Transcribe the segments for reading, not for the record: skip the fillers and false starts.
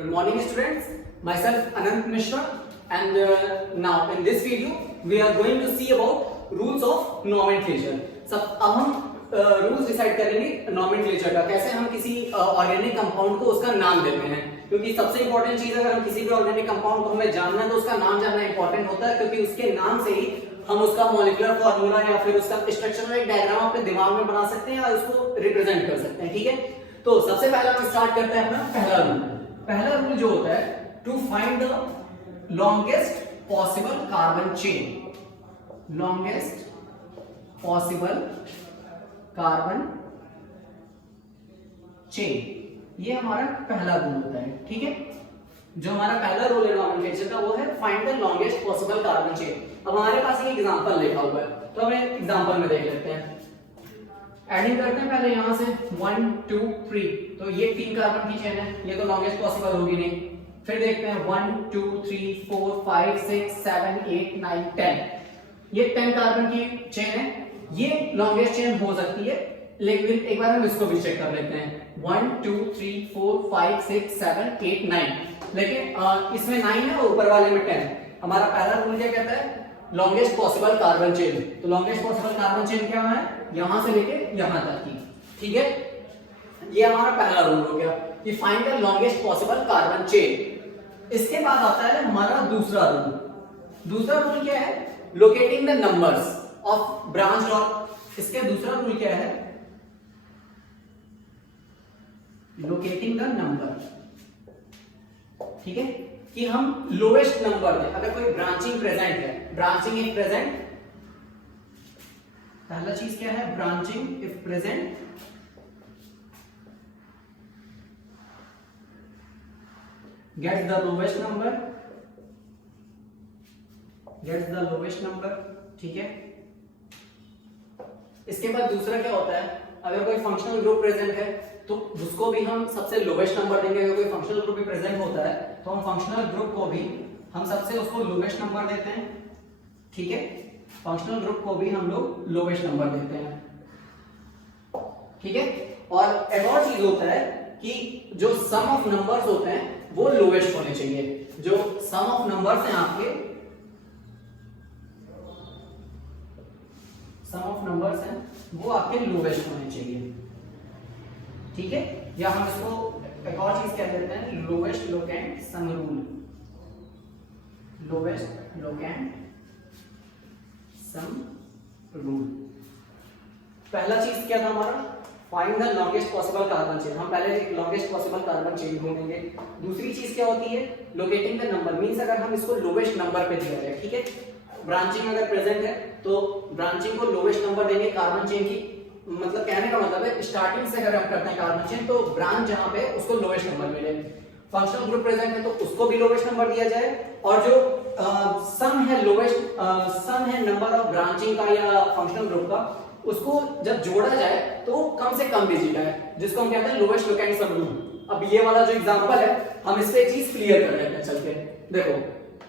Good morning students, myself Anant Mishra and now in this video we are going to see about rules of nomenclature. सब अब हम rules decide करेंगे nomenclature का, कैसे हम किसी ऑर्गेनिक कंपाउंड को उसका नाम देते हैं, क्योंकि सबसे इंपॉर्टेंट चीज अगर हम किसी भी ऑर्गेनिक कंपाउंड को हमें जानना है तो उसका नाम जानना इंपॉर्टेंट होता है, क्योंकि उसके नाम से ही हम उसका मॉलिक्यूलर फॉर्मूला या फिर उसका स्ट्रक्चरल एक डायग्राम अपने दिमाग में बना सकते हैं या उसको रिप्रेजेंट कर सकते हैं। ठीक है, तो सबसे पहला हम स्टार्ट करते हैं अपना पहला रूल। पहला रूल जो होता है to find the longest possible carbon chain, longest possible carbon chain, ये हमारा पहला रूल होता है। ठीक है, जो हमारा पहला रूल है नोमेनक्लेचर का वो है find the longest possible carbon chain. अब हमारे पास एक एग्जांपल लिखा हुआ है तो हम एग्जांपल में देख लेते हैं। एडिंग करते हैं पहले यहां से 1 2 3, तो ये 3 कार्बन की चेन है, ये तो लॉन्गेस्ट पॉसिबल होगी नहीं। फिर देखते हैं 1 2 3 4 5 6 7 8 9 10, ये 10 कार्बन की चेन है, ये लॉन्गेस्ट चेन हो सकती है, लेकिन एक बार हम इसको भी चेक कर लेते हैं 1 2 3 4 5 6 7 8 9, लेकिन इसमें 9 है और ऊपर वाले में 10। हमारा पहला रूल क्या कहता है, लॉन्गेस्ट पॉसिबल कार्बन चेन। तो लॉन्गेस्ट पॉसिबल कार्बन चेन क्या है, यहां से लेके यहां तक की। ठीक है, ये हमारा पहला रूल हो गया कि find the longest possible carbon chain. इसके बाद आता है हमारा दूसरा रूल। दूसरा रूल क्या है, locating the numbers of branch of. इसके दूसरा रूल क्या है, लोकेटिंग द नंबर। ठीक है, कि हम लोएस्ट नंबर दें अगर कोई ब्रांचिंग प्रेजेंट है। ब्रांचिंग इफ प्रेजेंट, पहला चीज क्या है, branching if present, gets the lowest number, gets the lowest number. ठीक है, इसके बाद दूसरा क्या होता है, अगर कोई फंक्शनल ग्रुप प्रेजेंट है तो उसको भी हम सबसे लोवेस्ट नंबर देंगे। अगर कोई फंक्शनल ग्रुप भी प्रेजेंट होता है तो हम फंक्शनल ग्रुप को भी हम सबसे उसको लोवेस्ट नंबर देते हैं। ठीक है, फंक्शनल ग्रुप को भी हम लोग लोवेस्ट नंबर देते हैं। ठीक है, और एक और चीज होता है कि जो सम ऑफ नंबर्स होते हैं वो लोवेस्ट होने चाहिए। जो सम ऑफ नंबर्स हैं आपके, सम ऑफ नंबर्स हैं वो आपके लोवेस्ट होने चाहिए। ठीक है, या हम इसको एक और चीज कह देते हैं, lowest locant sum rule, lowest locant sum rule. पहला चीज क्या था हमारा, find the longest possible carbon chain. हम पहले लॉन्गेस्ट पॉसिबल कार्बन चेन ढूंढेंगे। दूसरी चीज क्या होती है, लोकेटिंग द नंबर, मींस अगर हम इसको लोवेस्ट नंबर पे दिया जाए। ठीक है, ब्रांचिंग अगर प्रेजेंट है तो ब्रांचिंग को लोवेस्ट नंबर देंगे कार्बन चेन की। मतलब कहने का मतलब है स्टार्टिंग से अगर आप करते हैं कार्बन चेन तो ब्रांच जहां पे उसको लोवेस्ट नंबर मिले। फंक्शनल ग्रुप प्रेजेंट है तो उसको भी लोवेस्ट नंबर दिया जाए, और जो सम है लोवेस्ट सम है नंबर ऑफ ब्रांचिंग का या फंक्शनल ग्रुप का, उसको जब जोड़ा जाए तो कम से कम डिजिट है, जिसको हम कहते हैं लोवेस्ट लोकेंट सम रूल। अब ये वाला जो एग्जांपल है हम इस पे एक चीज क्लियर कर लेते हैं चल के। देखो,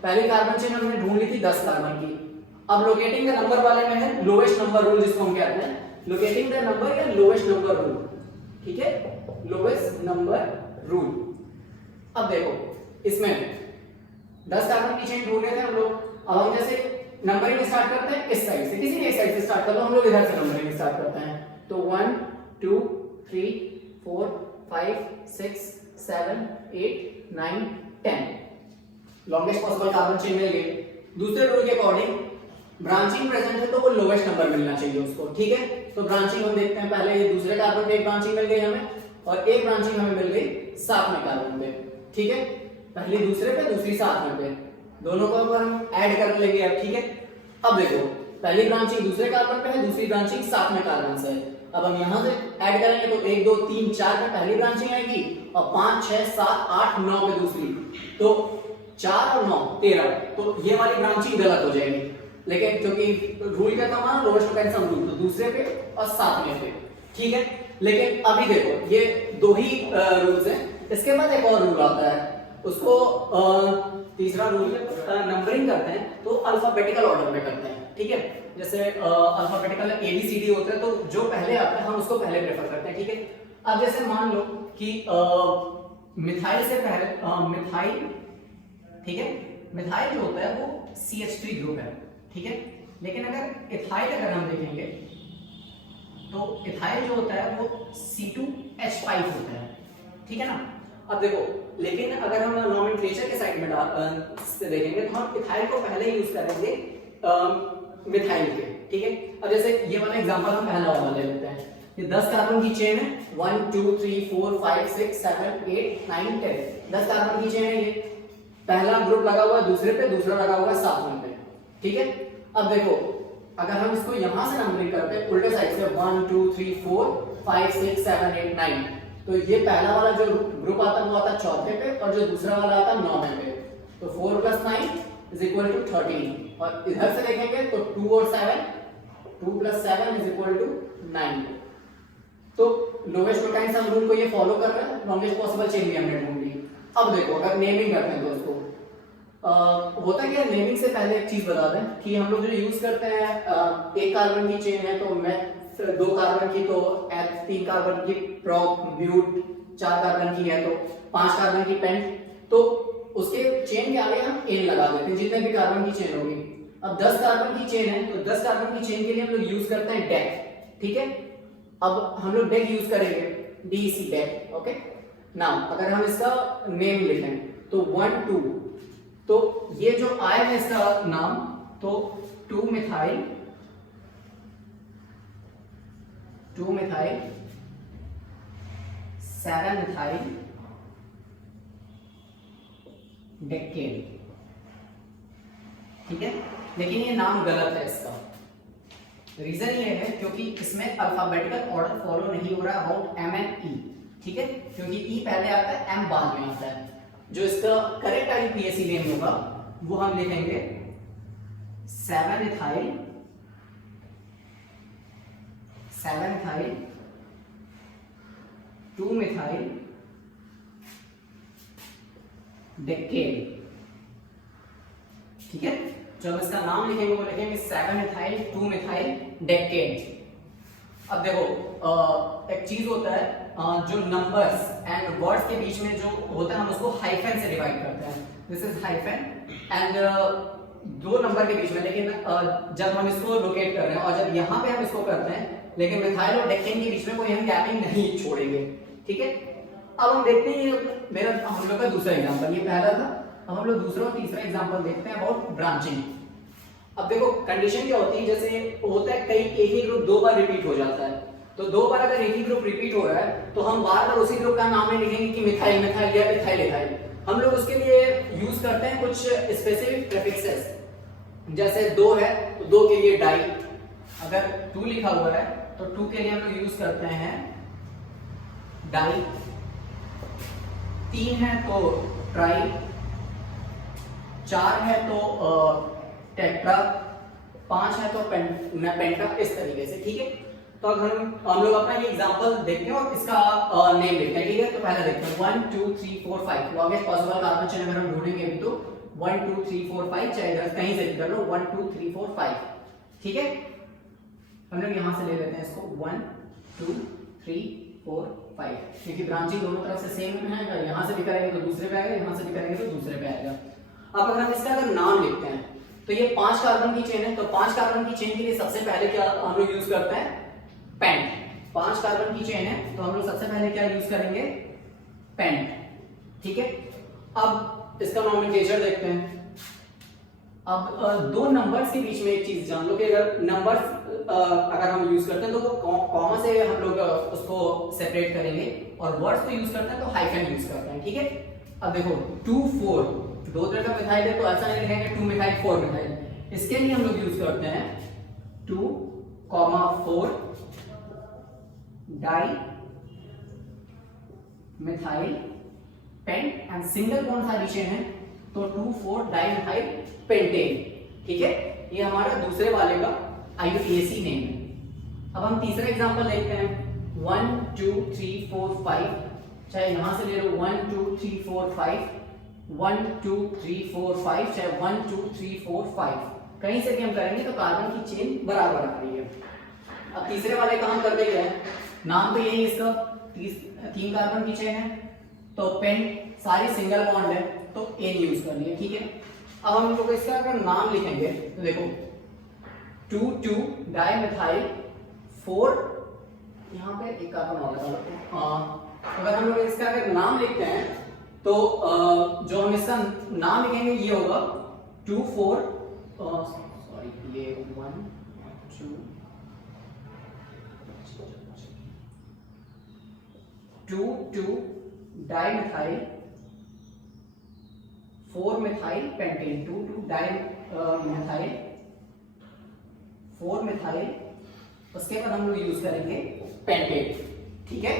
पहली कार्बन चेन हमने ढूंढ ली थी 10 कार्बन की। अब लोकेटिंग द नंबर वाले में है लोवेस्ट नंबर रूल, जिसको हम कहते हैं लोकेटिंग द नंबर या लोवेस्ट नंबर रूल। ठीक है, लोवेस्ट नंबर रूल। अब देखो, इसमें 10 कार्बन की चेन ढूंढ रहे थे हम लोग। अब हम जैसे नंबरिंग स्टार्ट करते हैं इस साइड से, किसी भी एक साइड से स्टार्ट कर लो, हम लोग इधर से नंबरिंग स्टार्ट करते हैं। तो 1 2 3 4 5 6 7 8 9 10 लॉन्गेस्ट पॉसिबल कार्बन चेन मिल गई। दूसरे रूल के अकॉर्डिंग ब्रांचिंग प्रेजेंट है तो वो लोवेस्ट नंबर मिलना चाहिए उसको। ठीक है, तो ब्रांचिंग हम देखते हैं पहले, ये दूसरे कार्बन पे एक ब्रांचिंग मिल गई हमें और एक ब्रांचिंग हमें मिल गई सातवें कार्बन पे। ठीक है, पहले दूसरे पे दूसरी सातवें पे, दोनों को हम ऐड कर लेंगे अब। ठीक है, अब देखो पहली ब्रांचिंग दूसरे कार्बन पे है, दूसरी ब्रांचिंग सातवें कार्बन से है। अब हम यहां से ऐड करेंगे तो 1 2 3 4 पे पहली ब्रांचिंग आएगी और 5 6 7 8 9 पे दूसरी, तो 4 और 9 13, तो ये वाली ब्रांचिंग गलत हो जाएगी। लेकिन क्योंकि रूल क्या था हमारा, लोवेस्ट लोकेंट सम रूल, तो दूसरे पे और सातवें पे। ठीक है, लेकिन अभी देखो ये दो ही रूल्स हैं। इसके बाद एक और रूल आता है, उसको तीसरा रूल नंबरिंग करते हैं तो अल्फाबेटिकल ऑर्डर में करते हैं। ठीक है, जैसे अल्फाबेटिकल ABCD होता है तो जो पहले आता है हम उसको पहले प्रेफर करते हैं। ठीक है, अब जैसे मान लो कि मिथाइल से पहले मिथाइल, ठीक है, मिथाइल जो होता है वो CH3 ग्रुप है, ठीक है। लेकिन अगर इथाइल अगर हम देखेंगे तो इथाइल जो होता है वो C2H5 होता है, ठीक है ना। अब देखो, लेकिन अगर हम नोमेनक्लेचर के साइड में से देखेंगे तो हम इथाइल को पहले यूज करेंगे मिथाइल के, ठीक है। अब जैसे ये वाला एग्जांपल हम पहला वाला ले लेते हैं। ये 10 कार्बन की चेन है, 1 2 3 4 5 6 7 8 9 10, 10 कार्बन की चेन है। ये पहला ग्रुप लगा हुआ है दूसरे पे, दूसरा लगा हुआ है सातवें पे, ठीक है। अब देखो, अगर हम इसको यहां से नंबरिंग करते हैं उल्टे साइड से 1 2 3 4 5 6 7 8 9, तो ये पहला वाला जो ग्रुप आता है वो आता है चौथे पे, और जो दूसरा वाला आता है 9वें पे। तो 4 + 9 = 13, और इधर से देखेंगे तो 2 और 7, 2 + 7 = 9। तो लोवेस्ट टोटाइल सम रूल को ये फॉलो कर रहा है, लॉन्गेस्ट पॉसिबल चेन भी हमने ढूंढ ली। अब देखो, अगर नेमिंग करते हैं दोस्तों, होता क्या है, नेमिंग से पहले एक चीज बता दें कि हम लोग जो यूज करते हैं, एक कार्बन की चेन है तो मैं 2 कार्बन की तो F, 3 कार्बन की प्रोप ब्यूट, 4 कार्बन की है तो 5 कार्बन की पेंट, तो उसके चेन के आगे हम N लगा देते हैं जितने भी कार्बन की चेन होगी। अब 10 कार्बन की चेन है तो 10 कार्बन की चेन के लिए हम लोग यूज करते हैं डेक, ठीक है। अब हम लोग डेक यूज करेंगे, DEC डेक, ओके। नाउ अगर हम इसका नेम लिखें तो 1 2, तो ये जो आएगा इसका नाम, तो 2 मिथाइल 7 मिथाइल डेकेन, ठीक है। लेकिन ये नाम गलत है इसका। रीजन ये है क्योंकि इसमें अल्फाबेटिकल ऑर्डर फॉलो नहीं हो रहा है अबाउट M and E, ठीक है, क्योंकि E पहले आता है, M बाद में आता है। जो इसका करेक्ट IUPAC नेम होगा वो हम लिखेंगे 7 मिथाइल 2 मिथाइल डेकेन, ठीक है। जब इसका नाम लिखेंगे वो लिखेंगे 7 मिथाइल 2 मिथाइल डेकेन। अब देखो, एक चीज होता है, जो नंबर्स एंड वर्ड्स के बीच में जो होता है हम उसको हाइफन से डिवाइड करते हैं। This is hyphen and 2 number के बीच में, लेकिन जब हम इसको लोकेट कर रहे हैं और जब यहाँ पे हम इसको करते हैं, लेकिन मिथाइल और डेकेन के बीच में कोई हम गैपिंग नहीं छोड़ेंगे, ठीक है। अब हम देखते हैं मेरा हम लोग का दूसरा एग्जांपल, ये पहला था। अब हम लोग दूसरा और तीसरा एग्जांपल देखते हैं अबाउट ब्रांचिंग। अब देखो, कंडीशन क्या होती है, जैसे होता है कई एक ही ग्रुप 2 बार रिपीट हो जाता है, तो 2 बार अगर एक ही ग्रुप रिपीट हो रहा है तो हम बार बार उसी ग्रुप का नाम नहीं लिखेंगे कि मिथाइल मिथाइल या इथाइल इथाइल। हम लोग उसके लिए यूज करते हैं कुछ स्पेसिफिक प्रीफिक्सेस, जैसे 2 है तो 2 के लिए डाई, अगर 2 लिखा हुआ है तो 2 के लिए हम लोग यूज करते हैं डाई, 3 है तो ट्राई, 4 है तो टेट्रा, 5 है तो पेंटा, इस तरीके से, ठीक है। तो अगर हम लोग अपना ये एग्जांपल देखते हैं और इसका नेम लिखते हैं, ठीक है। तो पहला देखते हैं 1 2 3 4 5, लॉन्गेस्ट पॉसिबल कार्बन चेन अगर हम ढूंढेंगे अभी तो 1 2 3 4 5, चाहे इधर कहीं से कर लो 1 2 3 4 5, ठीक है। हम लोग यहां से ले लेते हैं इसको 1 2 3 4 5, क्योंकि ब्रांचिंग दोनों तरफ से सेम है, अगर यहां से भी करेंगे तो दूसरे पे आएगा, यहां से भी करेंगे तो दूसरे पे आएगा। अब अगर हम इसका अगर नाम लिखते हैं तो ये 5 कार्बन की चेन है, तो 5 कार्बन की चेन के लिए सबसे पहले क्या हम लोग यूज करते हैं, पेंट। 5 कार्बन की चेन है तो हम लोग सबसे पहले क्या यूज करेंगे, पेंट, ठीक है। अब इसका नोमेनक्लेचर देखते हैं। अब 2 नंबर्स के बीच में एक चीज जान लो कि अगर नंबर्स अगर हम यूज करते हैं तो वो कॉमा से हम लोग उसको सेपरेट करेंगे, और वर्ड्स तो यूज करते हैं तो हाइफन यूज करते हैं, ठीक है। अब देखो 2 4, 2 तरह का मिथाइल है तो ऐसा नहीं लिखेंगे 2 मिथाइल 4 मिथाइल, इसके लिए हम लोग यूज करते हैं 2 4 di methyl paint and single bond वाली चेन है तो 2 4 डाई मिथाइल पेंटेन, ठीक है। ये हमारा दूसरे वाले का IUPAC नेम है। अब हम तीसरा एग्जांपल देखते हैं 1 2 3 4 5, चाहे यहां से ले लो 1 2 3 4 5, 1 2 3 4 5, चाहे 1 2 3 4 5, कहीं से भी हम करेंगे तो कार्बन की चेन बराबर आ रही है। अब तीसरे वाले का हम करते क्या है, नाम तो यही इसका 3 कार्बन की चेन है, तो पेन सारी सिंगल बॉन्ड है तो एन यूज कर लिए, ठीक है। अब हम लोग इसका अगर नाम लिखेंगे तो देखो 2,2 डाइमेथाइल 4, यहाँ पे एक कार्बन और लगा। अगर हम लोग इसका अगर नाम लिखते हैं तो जो हम इसका नाम लिखेंगे ये होगा 2,4 सॉरी ये 1 2 dimethyl 4 methyl pentane, 2 dimethyl 4 methyl, उसके बाद हम लोग यूज करेंगे पेंटेन, ठीक है।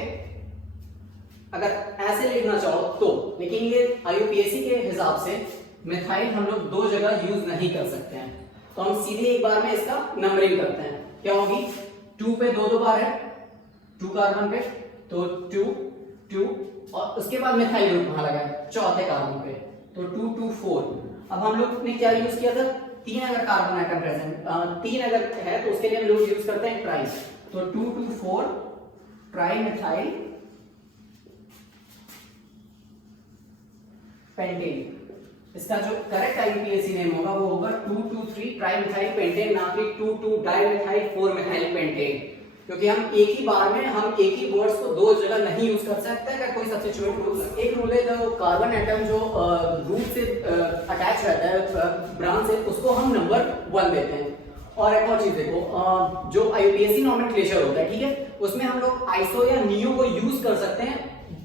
अगर ऐसे लिखना चाहो तो, लेकिन ये आईयूपीएसी के हिसाब से मिथाइल हम लोग दो जगह यूज नहीं कर सकते हैं, तो हम सीधे एक बार में इसका नंबरिंग करते हैं। क्या होगी, 2 पे दो बार है, 2 कार्बन पे, तो 2 और उसके बाद मिथाइल ग्रुप वहां लगा है चौथे कार्बन पे, तो 2 2 4। अब हम लोग ने क्या यूज किया था, 3 अगर कार्बन आइटम प्रेजेंट 3 अगर है तो उसके लिए हम लोग यूज करते हैं ट्राई, तो 2 2 4 ट्राई मिथाइल पेंटेन। इसका जो करेक्ट आईयूपीएसी नेम होगा वो होगा 2 2 3 ट्राई मिथाइल पेंटेन, ना कि 2 2 डाइमिथाइल 4 मिथाइल पेंटेन, क्योंकि हम एक ही बार में हम एक ही वर्ड्स को दो जगह नहीं यूज कर सकते। अगर कोई सब्स्टिट्यूएंट रूल, एक रूल है जो कार्बन एटम जो ग्रुप से अटैच रहता है ब्रांच से, उसको हम नंबर 1 देते हैं। और एक और चीज देखो, जो आईयूपीएसी नॉमेनक्लेचर होता है, ठीक है, उसमें हम लोग आइसो या नियो को यूज कर सकते हैं,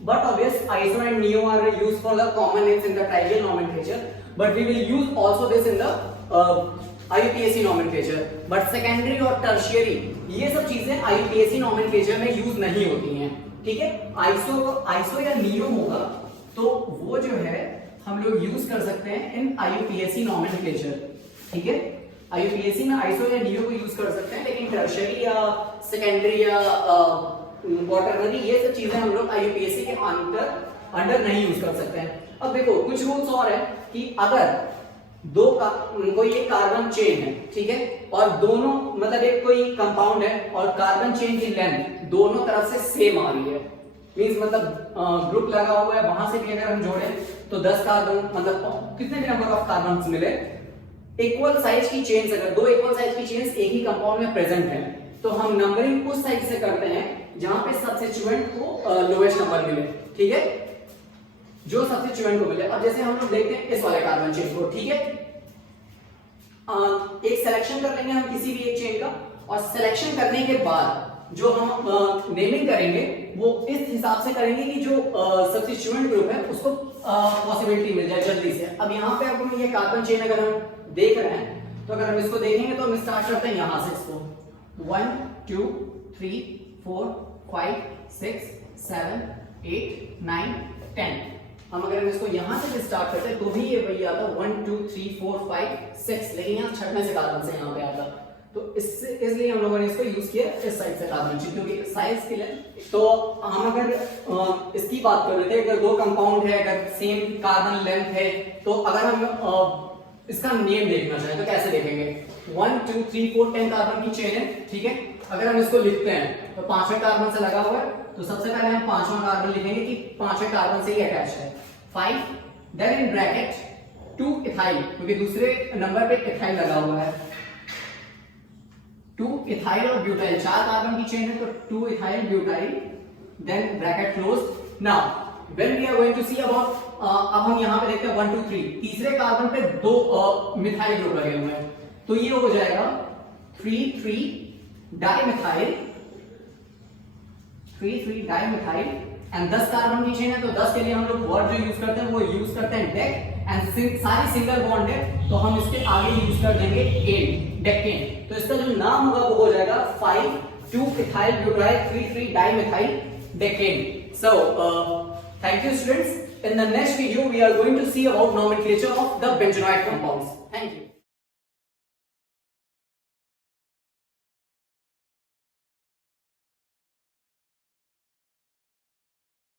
but obvious iso and neo are used for the common names in the trivial nomenclature, but we will use also this in the IUPAC nomenclature, but secondary और tertiary ये सब चीजें IUPAC nomenclature में use नहीं होती हैं, ठीक है। आइसो या नियो होगा तो वो जो है हम लोग यूज कर सकते हैं इन IUPAC nomenclature, ठीक है। IUPAC में आइसो या नियो को यूज कर सकते हैं, लेकिन टर्शियरी या सेकेंडरी या क्वार्टरनरी ये सब चीजें हम लोग आईयूपीएसी के अंडर नहीं यूज कर सकते हैं। अब देखो कुछ रूल्स और है कि अगर कोई एक कार्बन चेन है, ठीक है, और दोनों मतलब एक कोई कंपाउंड है और कार्बन चेन की लेंथ दोनों तरफ से सेम आ रही है, मींस मतलब ग्रुप लगा हुआ है, वहां से भी अगर हम जोड़े तो 10 कार्बन मतलब कितने भी नंबर ऑफ कार्बन मिले, इक्वल साइज की चेन्स, अगर दो इक्वल साइज की चेन्स एक ही कंपाउंड में प्रेजेंट है तो हम नंबरिंग उस साइड से करते हैं जहां पे सब्स्टिट्यूएंट को लोएस्ट नंबर मिले, ठीक है, जो सब्स्टिट्यूएंट को मिले। अब जैसे हम लोग देखते हैं इस वाले कार्बन चेन को, ठीक है, एक सिलेक्शन कर लेंगे हम किसी भी एक चेन का, और सिलेक्शन करने के बाद जो हम नेमिंग करेंगे वो इस हिसाब से करेंगे कि जो सब्स्टिट्यूएंट ग्रुप है उसको पॉसिबिलिटी मिल जाए जल्दी से। अब यहाँ पे अब हम ये कार्बन चेन अगर हम देख रहे हैं तो अगर हम इसको देखेंगे तो हम स्टार्ट करते हैं यहां से, इसको 1 2 3 4 5 6 7 8 9 10। हम अगर हम इसको यहां से स्टार्ट करते हैं तो भी ये वही आता 1 2 3 4 5 6, लेकिन यहाँ छठवें से कार्बन से यहाँ पे आता, तो इसलिए हम लोगों ने इसको यूज किया इस साइड से कार्बन चेन, क्योंकि साइज के लिए। तो हम अगर इसकी बात कर रहे थे, अगर दो कंपाउंड है, अगर सेम कार्बन लेंथ है, तो अगर हम इसका नेम देखना चाहें तो कैसे देखेंगे, 1 2 3 4 10 कार्बन की चेन है, ठीक है। अगर हम इसको लिखते हैं तो 5वें कार्बन से लगा हुआ है, तो सबसे पहले हम 5वां कार्बन लिखेंगे कि 5वें कार्बन से ही अटैच है, 5, देन इन ब्रैकेट 2 इथाइल, क्योंकि दूसरे नंबर पे इथाइल लगा हुआ है, 2 इथाइल और ब्यूटाइल, 4 कार्बन की चेन है तो 2 ethyl butyl, then bracket closed. Now when we are going to see about, अब हम यहां पे देखते हैं 1 2 3, तीसरे कार्बन पे दो मिथाइल ग्रुप लगे हुए हैं, तो ये हो जाएगा 3 3 डाइमिथाइल, 3 डाइमिथाइल, एंड 10 कार्बन की चेन है तो 10 के लिए हम लोग वर्ड जो यूज करते हैं वो यूज करते हैं डेक, एंड सारी सिंगल बॉन्ड है तो हम इसके आगे यूज कर देंगे एन, डेकेन। तो इसका जो नाम होगा वो हो जाएगा 5 2 ethyl butyl 3 3 dimethyl decane. So thank you students. In the next video we are going to see about nomenclature of the benzenoid compounds. Thank you.